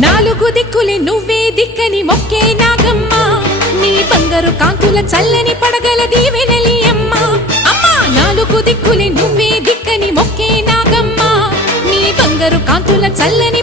నాలుగు దిక్కులే నువ్వే దిక్కని మొక్కే నాగమ్మ నీ బంగారు కాంతుల చల్లని పడగల దీవెనలి అమ్మ అమ్మా నాలుగు దిక్కులే నువ్వే దిక్కని మొక్కే నాగమ్మ నీ బంగారు కాంతుల చల్లని